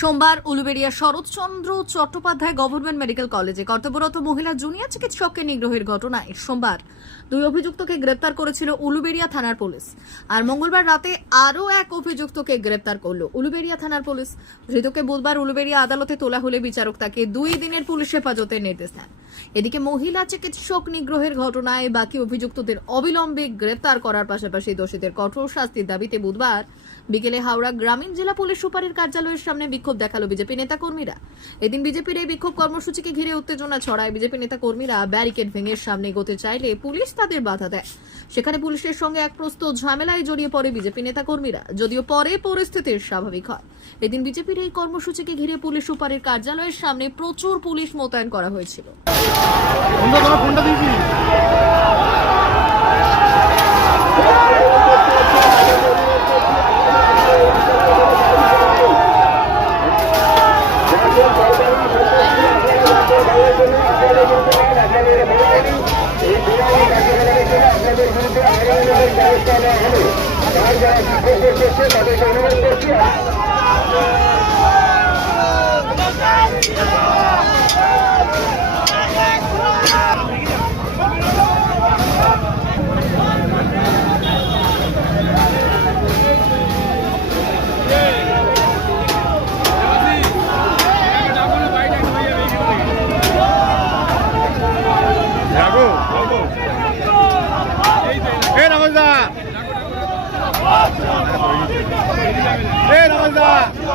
সোমবার Uluberia Saratchandra Chattopadhyay government medical কলেজে কর্তব্যরত মহিলা জুনিয়র চিকিৎসককে নিগ্রহের ঘটনায় সোমবার দুই অভিযুক্তকে গ্রেপ্তার করেছিল উলুবেড়িয়া থানার পুলিশ। আর মঙ্গলবার রাতে আরও এক অভিযুক্তকে গ্রেপ্তার করল উলুবেড়িয়া থানার পুলিশ। ধৃতকে বুধবার উলুবেড়িয়া আদালতে তোলা হলে বিচারক তাকে দুই দিনের পুলিশ হেফাজতের নির্দেশ দেন। এদিকে মহিলা চিকিৎসক নিগ্রহের ঘটনায় বাকি অভিযুক্তদের অবিলম্বে গ্রেপ্তার করার পাশাপাশি দোষীদের কঠোর শাস্তির দাবিতে বুধবার বিকেলে হাওড়া গ্রামীণ জেলা পুলিশ সুপারের কার্যালয়ের সামনে বিক্ষোভ দেখাল বিজেপি নেতা কর্মীরা এদিন বিজেপির এই বিক্ষোভ কর্মসূচিকে ঘিরে উত্তেজনা ছড়ায় বিজেপি নেতা কর্মীরা ব্যারিকেড ভেঙে সামনে এগোতে চাইলে পুলিশ তাদের বাধা দেয়। সেখানে পুলিশের সঙ্গে এক প্রস্ত ঝামেলায় জড়িয়ে পড়ে বিজেপি নেতা কর্মীরা যদিও পরে পরিস্থিতি স্বাভাবিক হয়। এদিন বিজেপির এই কর্মসূচিকে ঘিরে পুলিশ সুপারের কার্যালয়ের সামনে প্রচুর পুলিশ মোতায়েন করা হয়েছিল। ফোনটা তোমার ফোনটা দিয়েছি রাখো 现在